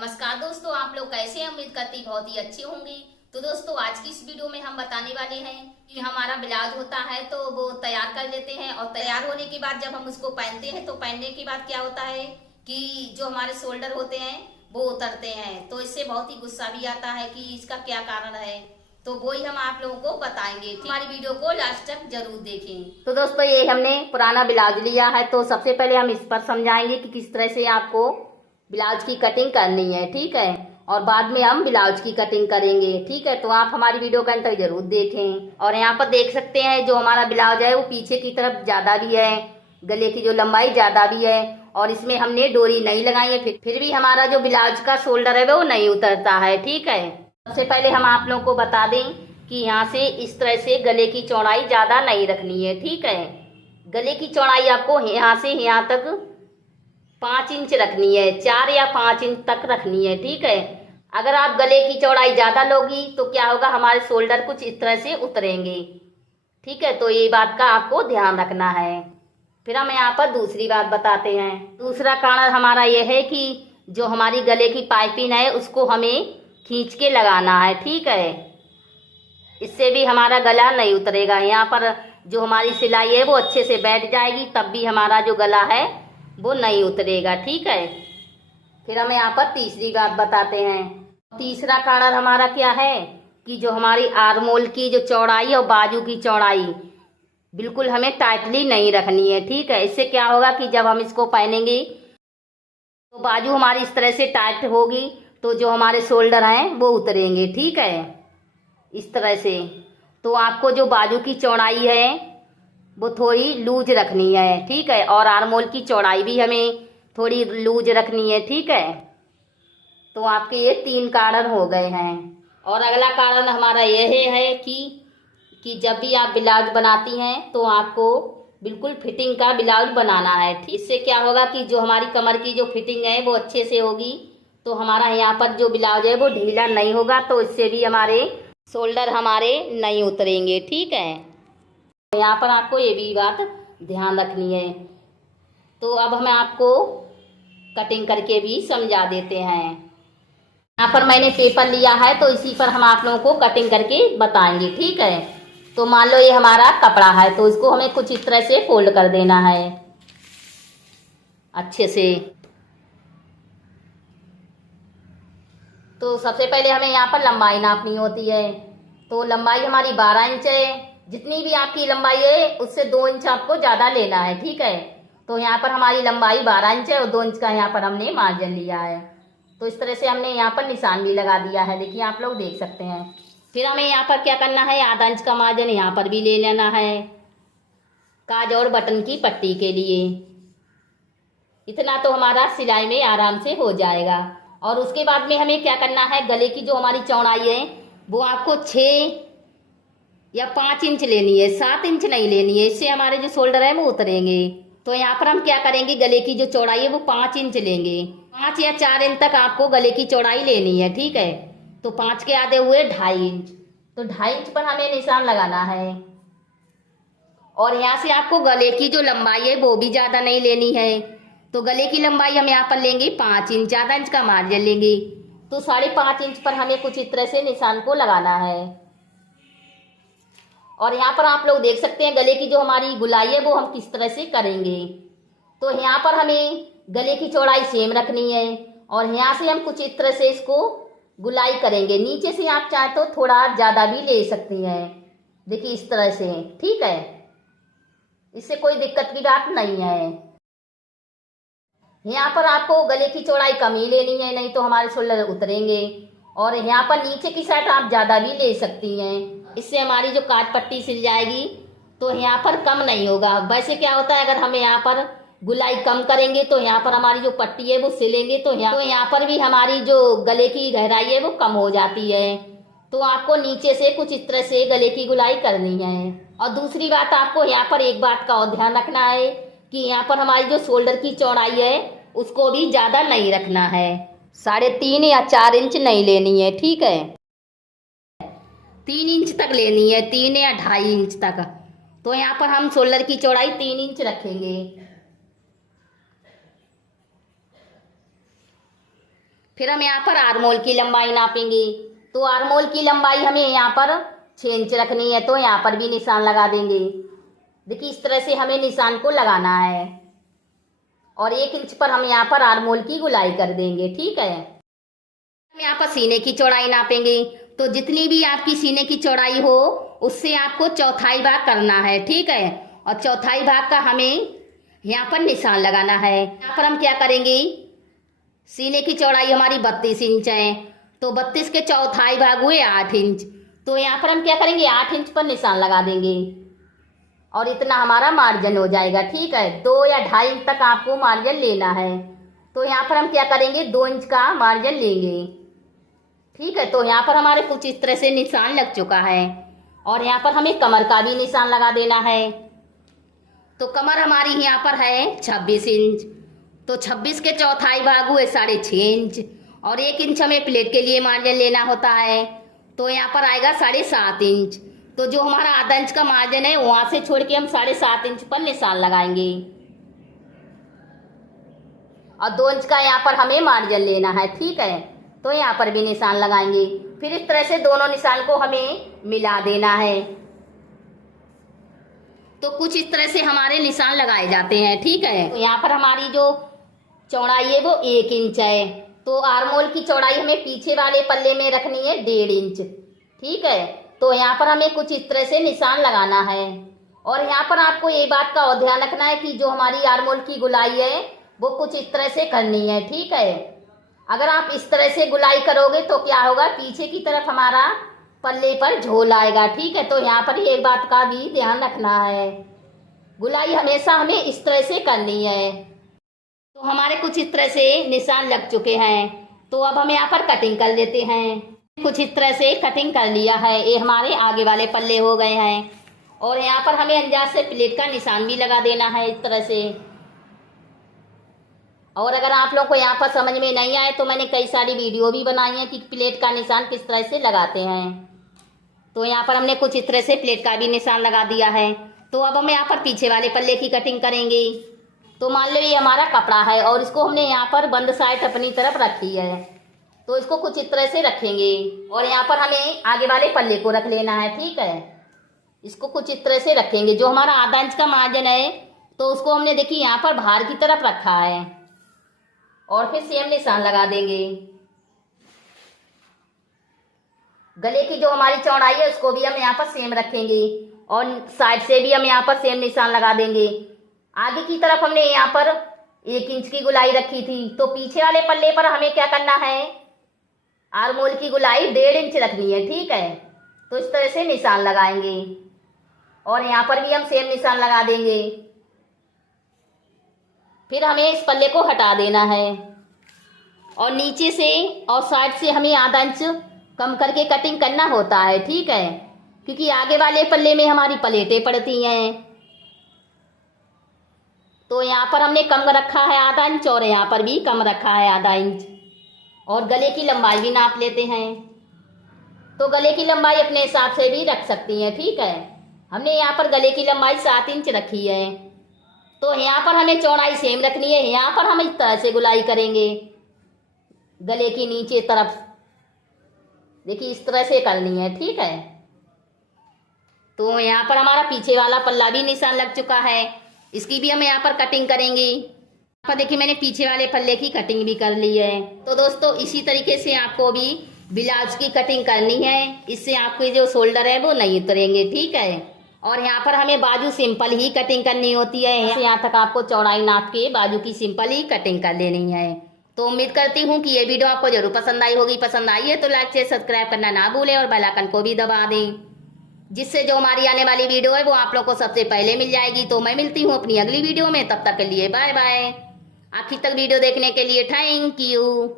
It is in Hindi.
नमस्कार दोस्तों, आप लोग कैसे हैं? उम्मीद करती बहुत ही अच्छे होंगे। तो दोस्तों, आज की इस वीडियो में हम बताने वाले हैं कि हमारा ब्लाउज होता है तो वो तैयार कर लेते हैं, और तैयार होने के बाद जब हम उसको पहनते हैं तो पहनने के बाद क्या होता है कि जो हमारे शोल्डर होते हैं वो उतरते हैं। तो इससे बहुत ही गुस्सा भी आता है कि इसका क्या कारण है। तो वही हम आप लोगों को बताएंगे। हमारी वीडियो को लास्ट तक जरूर देखें। तो दोस्तों, ये हमने पुराना ब्लाउज लिया है, तो सबसे पहले हम इस पर समझाएंगे कि किस तरह से आपको ब्लाउज की कटिंग करनी है, ठीक है। और बाद में हम ब्लाउज की कटिंग करेंगे, ठीक है। तो आप हमारी वीडियो का अंत तक जरूर देखें। और यहाँ पर देख सकते हैं जो हमारा ब्लाउज है वो पीछे की तरफ ज्यादा भी है, गले की जो लंबाई ज्यादा भी है, और इसमें हमने डोरी नहीं लगाई है। फिर भी हमारा जो ब्लाउज का शोल्डर है वो नहीं उतरता है, ठीक है। सबसे पहले हम आप लोगों को बता दें कि यहाँ से इस तरह से गले की चौड़ाई ज्यादा नहीं रखनी है, ठीक है। गले की चौड़ाई आपको यहाँ से यहाँ तक 5 इंच रखनी है, 4 या 5 इंच तक रखनी है, ठीक है। अगर आप गले की चौड़ाई ज्यादा लोगी तो क्या होगा, हमारे शोल्डर कुछ इस तरह से उतरेंगे, ठीक है। तो ये बात का आपको ध्यान रखना है। फिर हम यहाँ पर दूसरी बात बताते हैं। दूसरा कारण हमारा यह है कि जो हमारी गले की पाइपिंग है उसको हमें खींच के लगाना है, ठीक है। इससे भी हमारा गला नहीं उतरेगा। यहाँ पर जो हमारी सिलाई है वो अच्छे से बैठ जाएगी, तब भी हमारा जो गला है वो नहीं उतरेगा, ठीक है। फिर हम यहाँ पर तीसरी बात बताते हैं। तीसरा कारण हमारा क्या है कि जो हमारी आर्मोल की जो चौड़ाई और बाजू की चौड़ाई बिल्कुल हमें टाइटली नहीं रखनी है, ठीक है। इससे क्या होगा कि जब हम इसको पहनेंगे तो बाजू हमारी इस तरह से टाइट होगी, तो जो हमारे शोल्डर हैं वो उतरेंगे, ठीक है, इस तरह से। तो आपको जो बाजू की चौड़ाई है वो थोड़ी लूज रखनी है, ठीक है। और आर्मोल की चौड़ाई भी हमें थोड़ी लूज रखनी है, ठीक है। तो आपके ये 3 कारण हो गए हैं। और अगला कारण हमारा यह है कि जब भी आप ब्लाउज बनाती हैं तो आपको बिल्कुल फिटिंग का ब्लाउज बनाना है। इससे क्या होगा कि जो हमारी कमर की जो फिटिंग है वो अच्छे से होगी, तो हमारा यहाँ पर जो ब्लाउज है वो ढीला नहीं होगा, तो इससे भी हमारे शोल्डर हमारे नहीं उतरेंगे, ठीक है। यहाँ पर आपको ये भी बात ध्यान रखनी है। तो अब हम आपको कटिंग करके भी समझा देते हैं। यहाँ पर मैंने पेपर लिया है तो इसी पर हम आप लोगों को कटिंग करके बताएंगे, ठीक है। तो मान लो ये हमारा कपड़ा है, तो इसको हमें कुछ इस तरह से फोल्ड कर देना है अच्छे से। तो सबसे पहले हमें यहाँ पर लंबाई नापनी होती है। तो लंबाई हमारी 12 इंच है। जितनी भी आपकी लंबाई है उससे 2 इंच आपको ज़्यादा लेना है, ठीक है। तो यहाँ पर हमारी लंबाई 12 इंच है और 2 इंच का यहाँ पर हमने मार्जिन लिया है। तो इस तरह से हमने यहाँ पर निशान भी लगा दिया है, देखिए आप लोग देख सकते हैं। फिर हमें यहाँ पर क्या करना है, आधा इंच का मार्जिन यहाँ पर भी ले लेना है काज और बटन की पट्टी के लिए। इतना तो हमारा सिलाई में आराम से हो जाएगा। और उसके बाद में हमें क्या करना है, गले की जो हमारी चौड़ाई है वो आपको 6 या 5 इंच लेनी है, 7 इंच नहीं लेनी है। इससे हमारे जो शोल्डर है वो उतरेंगे। तो यहाँ पर हम क्या करेंगे, गले की जो चौड़ाई है वो 5 इंच लेंगे। 5 या 4 इंच तक आपको गले की चौड़ाई लेनी है, ठीक है। तो 5 के आधे हुए 2.5 इंच। तो 2.5 इंच पर हमें निशान लगाना है। और यहाँ से आपको गले की जो लंबाई है वो भी ज्यादा नहीं लेनी है। तो गले की लंबाई हम यहाँ पर लेंगे 5 इंच, आधा इंच का मार्जिन लेंगे। तो 5.5 इंच पर हमें कुछ इस तरह से निशान को लगाना है। और यहाँ पर आप लोग देख सकते हैं गले की जो हमारी गुलाई है वो हम किस तरह से करेंगे। तो यहाँ पर हमें गले की चौड़ाई सेम रखनी है, और यहाँ से हम कुछ इस तरह से इसको गुलाई करेंगे। नीचे से आप चाहे तो थोड़ा ज़्यादा भी ले सकती हैं, देखिए इस तरह से, ठीक है। इससे कोई दिक्कत की बात नहीं है। यहाँ पर आपको गले की चौड़ाई कम ही लेनी है, नहीं तो हमारे शोल्डर उतरेंगे। और यहाँ पर नीचे की साइड आप ज़्यादा भी ले सकती हैं, इससे हमारी जो काट पट्टी सिल जाएगी। तो यहाँ पर कम नहीं होगा। वैसे क्या होता है, अगर हम यहाँ पर गुलाई कम करेंगे तो यहाँ पर हमारी जो पट्टी है वो सिलेंगे, तो यहाँ पर भी हमारी जो गले की गहराई है वो कम हो जाती है। तो आपको नीचे से कुछ इस तरह से गले की गुलाई करनी है। और दूसरी बात, आपको यहाँ पर एक बात का और ध्यान रखना है कि यहाँ पर हमारी जो शोल्डर की चौड़ाई है उसको भी ज़्यादा नहीं रखना है, 3.5 या 4 इंच नहीं लेनी है, ठीक है। 3 इंच तक लेनी है, 3 या 2.5 इंच तक। तो यहाँ पर हम शोल्डर की चौड़ाई 3 इंच रखेंगे। फिर हम यहाँ पर आर्मोल की लंबाई नापेंगे। तो आर्मोल की लंबाई हमें यहाँ पर 6 इंच रखनी है, तो यहाँ पर भी निशान लगा देंगे। देखिए इस तरह से हमें निशान को लगाना है और 1 इंच पर हम यहाँ पर आर्मोल की गुलाई कर देंगे। ठीक है, हम यहाँ पर सीने की चौड़ाई नापेंगे। तो जितनी भी आपकी सीने की चौड़ाई हो उससे आपको चौथाई भाग करना है। ठीक है, और चौथाई भाग का हमें यहाँ पर निशान लगाना है। यहाँ पर हम क्या करेंगे, सीने की चौड़ाई हमारी 32 इंच है, तो 32 के चौथाई भाग हुए 8 इंच। तो यहाँ पर हम क्या करेंगे, 8 इंच पर निशान लगा देंगे और इतना हमारा मार्जिन हो जाएगा। ठीक है, 2 या 2.5 इंच तक आपको मार्जिन लेना है। तो यहाँ पर हम क्या करेंगे, 2 इंच का मार्जिन लेंगे। ठीक है, तो यहाँ पर हमारे कुछ इस तरह से निशान लग चुका है और यहाँ पर हमें कमर का भी निशान लगा देना है। तो कमर हमारी यहाँ पर है 26 इंच, तो 26 के चौथाई भाग हुए 6.5 इंच और 1 इंच हमें प्लेट के लिए मार्जिन लेना होता है। तो यहाँ पर आएगा 7.5 इंच। तो जो हमारा आधा इंच का मार्जिन है वहां से छोड़ के हम 7.5 इंच पर निशान लगाएंगे और 2 इंच का यहाँ पर हमें मार्जिन लेना है। ठीक है, तो यहाँ पर भी निशान लगाएंगे। फिर इस तरह से दोनों निशान को हमें मिला देना है। तो कुछ इस तरह से हमारे निशान लगाए जाते हैं। ठीक है, तो यहाँ पर हमारी जो चौड़ाई है वो 1 इंच है, तो आर्मोल की चौड़ाई हमें पीछे वाले पल्ले में रखनी है 1.5 इंच। ठीक है, तो यहाँ पर हमें कुछ इस तरह से निशान लगाना है और यहाँ पर आपको ये बात का और ध्यान रखना है कि जो हमारी आर्मोल की गुलाई है वो कुछ इस तरह से करनी है। ठीक है, अगर आप इस तरह से गुलाई करोगे तो क्या होगा, पीछे की तरफ हमारा पल्ले पर झोल आएगा। ठीक है, तो यहाँ पर एक बात का भी ध्यान रखना है, गुलाई हमेशा हमें इस तरह से करनी है। तो हमारे कुछ इस तरह से निशान लग चुके हैं, तो अब हम यहाँ पर कटिंग कर लेते हैं। कुछ इस तरह से कटिंग कर लिया है, ये हमारे आगे वाले पल्ले हो गए हैं और यहाँ पर हमें अंदाज से प्लेट का निशान भी लगा देना है इस तरह से। और अगर आप लोगों को यहाँ पर समझ में नहीं आए तो मैंने कई सारी वीडियो भी बनाई है कि प्लेट का निशान किस तरह से लगाते हैं। तो यहाँ पर हमने कुछ इस तरह से प्लेट का भी निशान लगा दिया है। तो अब हम यहाँ पर पीछे वाले पल्ले की कटिंग करेंगे। तो मान लो ये हमारा कपड़ा है और इसको हमने यहाँ पर बंद साइड अपनी तरफ रखी है, तो इसको कुछ इस तरह से रखेंगे और यहाँ पर हमें आगे वाले पल्ले को रख लेना है। ठीक है, इसको कुछ इस तरह से रखेंगे। जो हमारा आधा इंच का मार्जिन है तो उसको हमने देखिए यहाँ पर बाहर की तरफ रखा है और फिर सेम निशान लगा देंगे। गले की जो हमारी चौड़ाई है उसको भी हम यहाँ पर सेम रखेंगे और साइड से भी हम यहाँ पर सेम निशान लगा देंगे। आगे की तरफ हमने यहाँ पर 1 इंच की गुलाई रखी थी, तो पीछे वाले पल्ले पर हमें क्या करना है, आर्मोल की गुलाई 1.5 इंच रखनी है। ठीक है, तो इस तरह से निशान लगाएंगे और यहाँ पर भी हम सेम निशान लगा देंगे। फिर हमें इस पल्ले को हटा देना है और नीचे से और साइड से हमें आधा इंच कम करके कटिंग करना होता है। ठीक है, क्योंकि आगे वाले पल्ले में हमारी प्लेटें पड़ती हैं। तो यहाँ पर हमने कम रखा है आधा इंच और यहाँ पर भी कम रखा है आधा इंच और गले की लंबाई भी नाप लेते हैं। तो गले की लंबाई अपने हिसाब से भी रख सकती हैं। ठीक है, हमने यहाँ पर गले की लंबाई 7 इंच रखी है, तो यहाँ पर हमें चौड़ाई सेम रखनी है। यहाँ पर हम इस तरह से गुलाई करेंगे, गले की नीचे तरफ देखिए इस तरह से करनी है। ठीक है, तो यहाँ पर हमारा पीछे वाला पल्ला भी निशान लग चुका है, इसकी भी हम यहाँ पर कटिंग करेंगे। यहाँ पर देखिए मैंने पीछे वाले पल्ले की कटिंग भी कर ली है। तो दोस्तों इसी तरीके से आपको भी ब्लाउज की कटिंग करनी है, इससे आपके जो शोल्डर है वो नहीं उतरेंगे। ठीक है, और यहाँ पर हमें बाजू सिंपल ही कटिंग करनी होती है, यहाँ तक आपको चौड़ाई नाप के बाजू की सिंपल ही कटिंग कर लेनी है। तो उम्मीद करती हूँ कि ये वीडियो आपको जरूर पसंद आई होगी। पसंद आई है तो लाइक से सब्सक्राइब करना ना भूलें और बेल आइकन को भी दबा दें, जिससे जो हमारी आने वाली वीडियो है वो आप लोग को सबसे पहले मिल जाएगी। तो मैं मिलती हूँ अपनी अगली वीडियो में, तब तक के लिए बाय बाय। आखिर तक वीडियो देखने के लिए थैंक यू।